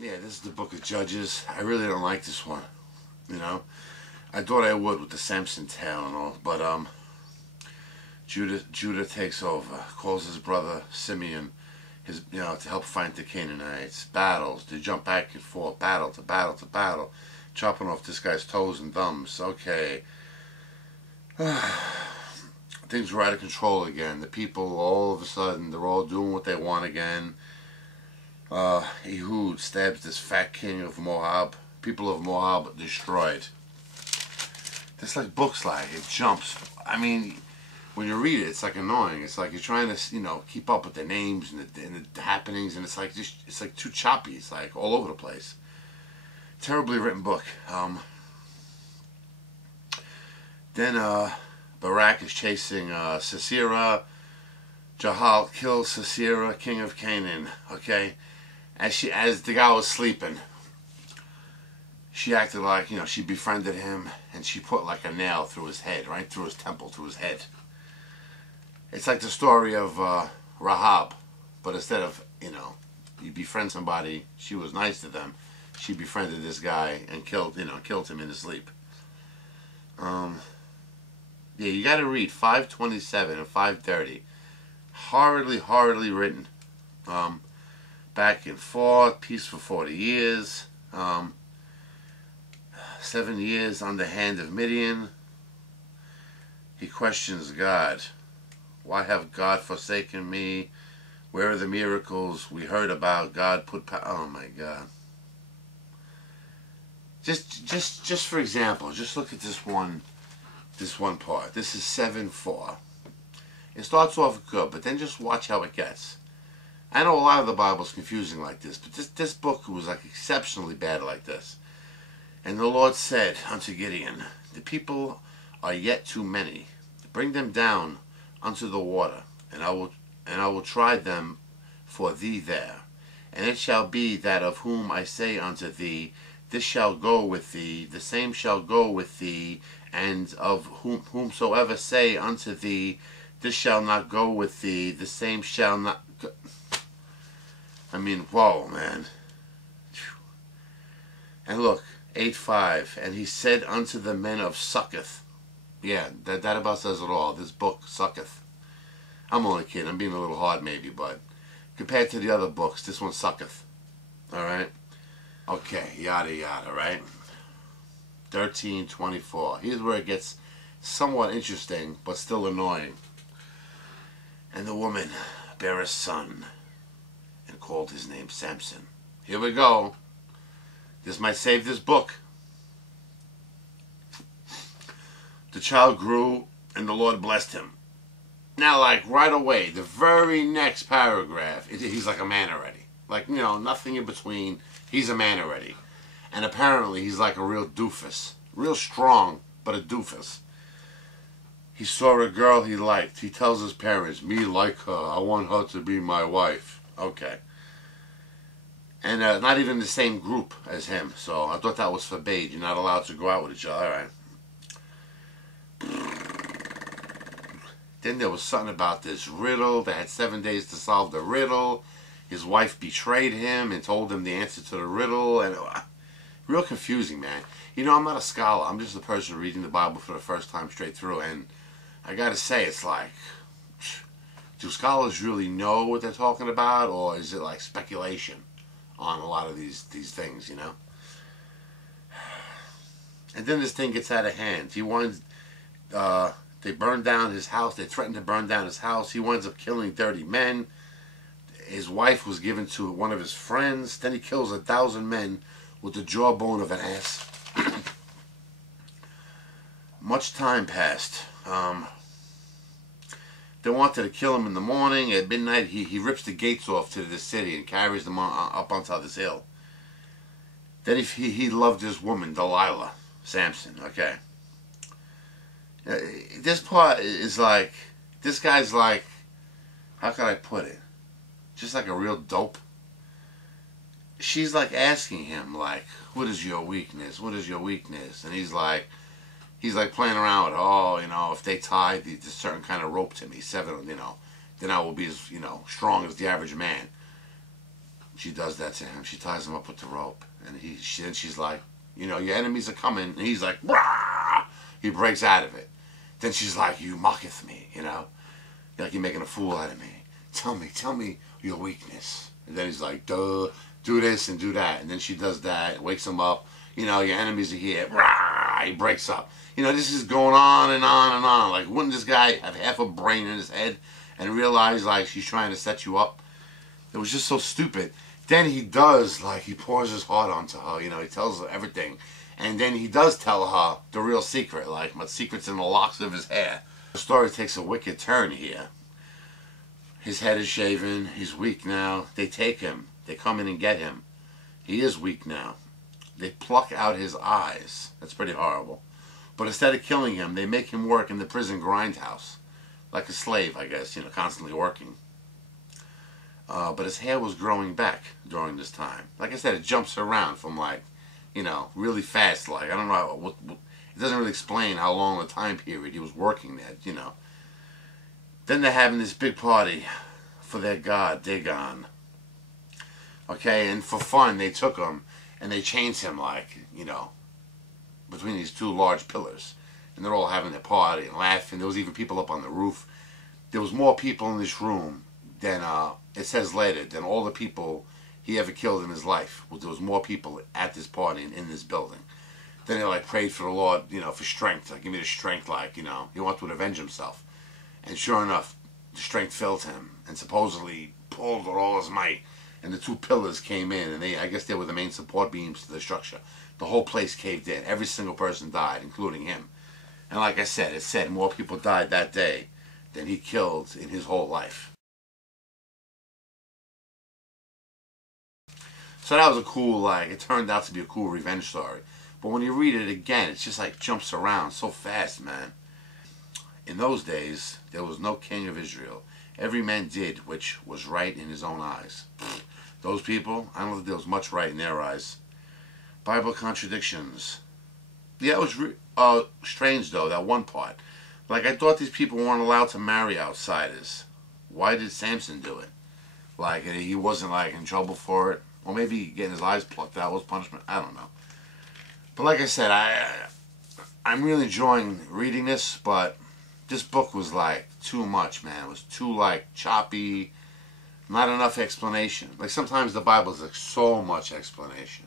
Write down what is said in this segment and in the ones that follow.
Yeah, this is the Book of Judges. I really don't like this one. You know, I thought I would with the Samson tale and all, but Judah takes over, calls his brother Simeon, to help fight the Canaanites. Battles, they jump back and forth, battle to battle to battle, chopping off this guy's toes and thumbs. Okay, things were out of control again. The people, all of a sudden, they're all doing what they want again. Ehud stabs this fat king of Moab. People of Moab destroyed. Just like books, like it jumps. I mean, when you read it, it's like annoying. It's like you're trying to, keep up with the names and the happenings, and it's like too choppy. It's like all over the place. Terribly written book. Then Barak is chasing Sisera. Jahal kills Sisera, king of Canaan. Okay, as the guy was sleeping, she acted like she befriended him, and she put like a nail through his head, right through his temple, through his head. It's like the story of Rahab, but instead of you befriend somebody, she was nice to them. She befriended this guy and killed him in his sleep. Yeah, you got to read 527 and 530. Horridly written. Back and forth, peace for 40 years. 7 years on the hand of Midian. He questions God. Why have God forsaken me? Where are the miracles we heard about? God put oh my God. Just for example, just look at this one part. This is 7:4. It starts off good, but then just watch how it gets. I know a lot of the Bible's confusing like this, but this book was like exceptionally bad like this. And the Lord said unto Gideon, the people are yet too many. Bring them down unto the water, and I will try them for thee there. And it shall be that of whom I say unto thee, this shall go with thee, the same shall go with thee, and of whomsoever say unto thee, this shall not go with thee, the same shall not go. I mean, whoa, man. And look, 8:5, and he said unto the men of Succoth. Yeah, that about says it all. This book sucketh. I'm only kidding. I'm being a little hard maybe, but compared to the other books, this one sucketh. Alright? Okay, yada yada, right? 13:24. Here's where it gets somewhat interesting, but still annoying. And the woman bare a son, and called his name Samson. Here we go. This might save this book. The child grew, and the Lord blessed him. Now, like, right away, the very next paragraph, he's like a man already. Like, nothing in between. He's a man already. And apparently, he's like a real doofus. Real strong, but a doofus. He saw a girl he liked. He tells his parents, me like her. I want her to be my wife. Okay. And not even the same group as him. So I thought that was forbade. You're not allowed to go out with each other. All right. Then there was something about this riddle. They had 7 days to solve the riddle. His wife betrayed him and told him the answer to the riddle. And real confusing, man. I'm not a scholar. I'm just a person reading the Bible for the first time straight through. And I got to say, it's like, do scholars really know what they're talking about? Or is it like speculation on a lot of these things, And then this thing gets out of hand. They burned down his house. They threatened to burn down his house. He winds up killing 30 men. His wife was given to one of his friends. Then he kills 1,000 men with the jawbone of an ass. Much time passed. They wanted to kill him in the morning. At midnight, he rips the gates off to the city and carries them up onto this hill. Then he loved this woman, Delilah, Samson. Okay. This part is like, this guy's like, how can I put it? Just like a real dope. She's like asking him, like, what is your weakness? What is your weakness? And he's like playing around with, if they tie this certain kind of rope to me, 7, then I will be as, strong as the average man. She does that to him. She ties him up with the rope, and then she's like, you know, your enemies are coming, and he's like, rah! He breaks out of it. Then she's like, you mocketh me, you know, like you're making a fool out of me. Tell me your weakness. And then he's like, duh, do this and do that. And then she does that, wakes him up. You know, your enemies are here. Rah! He breaks up. You know, this is going on and on and on. Like, wouldn't this guy have half a brain in his head and realize, like, she's trying to set you up? It was just so stupid. Then he does, like, he pours his heart onto her. You know, he tells her everything. And then he does tell her the real secret, like, what secret's in the locks of his hair. The story takes a wicked turn here. His head is shaven. He's weak now. They take him. They come in and get him. He is weak now. They pluck out his eyes. That's pretty horrible. But instead of killing him, they make him work in the prison grindhouse. Like a slave, I guess, you know, constantly working. But his hair was growing back during this time. Like I said, it jumps around from, like, you know, really fast. Like, I don't know, it doesn't really explain how long the time period he was working there, you know. Then they're having this big party for their god, Dagon. Okay, and for fun, they took him and they chained him, like, you know, between these two large pillars. And they're all having their party and laughing. There was even people up on the roof. There was more people in this room than, it says later, than all the people he ever killed in his life. Well, there was more people at this party and in this building. Then they, like, prayed for the Lord, you know, for strength. Like, give me the strength, like, you know, he wanted to avenge himself. And sure enough, the strength filled him, and supposedly pulled with all his might. And the two pillars came in, and I guess they were the main support beams to the structure. The whole place caved in. Every single person died, including him. And like I said, it said more people died that day than he killed in his whole life. So that was a cool, like, it turned out to be a cool revenge story. But when you read it again, it's just like jumps around so fast, man. In those days, there was no king of Israel. Every man did which was right in his own eyes. Those people, I don't think there was much right in their eyes. Bible contradictions. Yeah, it was strange, though, that one part. Like, I thought these people weren't allowed to marry outsiders. Why did Samson do it? Like, he wasn't, like, in trouble for it. Or maybe getting his eyes plucked out was punishment. I don't know. But like I said, I'm really enjoying reading this, but this book was, like, too much, man. It was too, like, choppy. Not enough explanation. Like, sometimes the Bible's, like, so much explanation.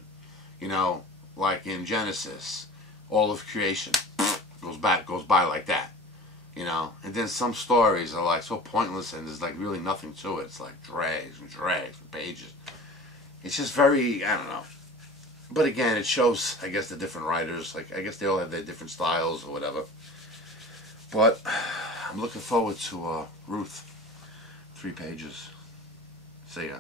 You know, like in Genesis, all of creation goes by like that. You know, and then some stories are, like, so pointless and there's, like, really nothing to it. It's, like, drags and drags for pages. It's just very, I don't know. But again, it shows, I guess, the different writers. Like, I guess they all have their different styles or whatever. But I'm looking forward to Ruth. 3 pages. See ya.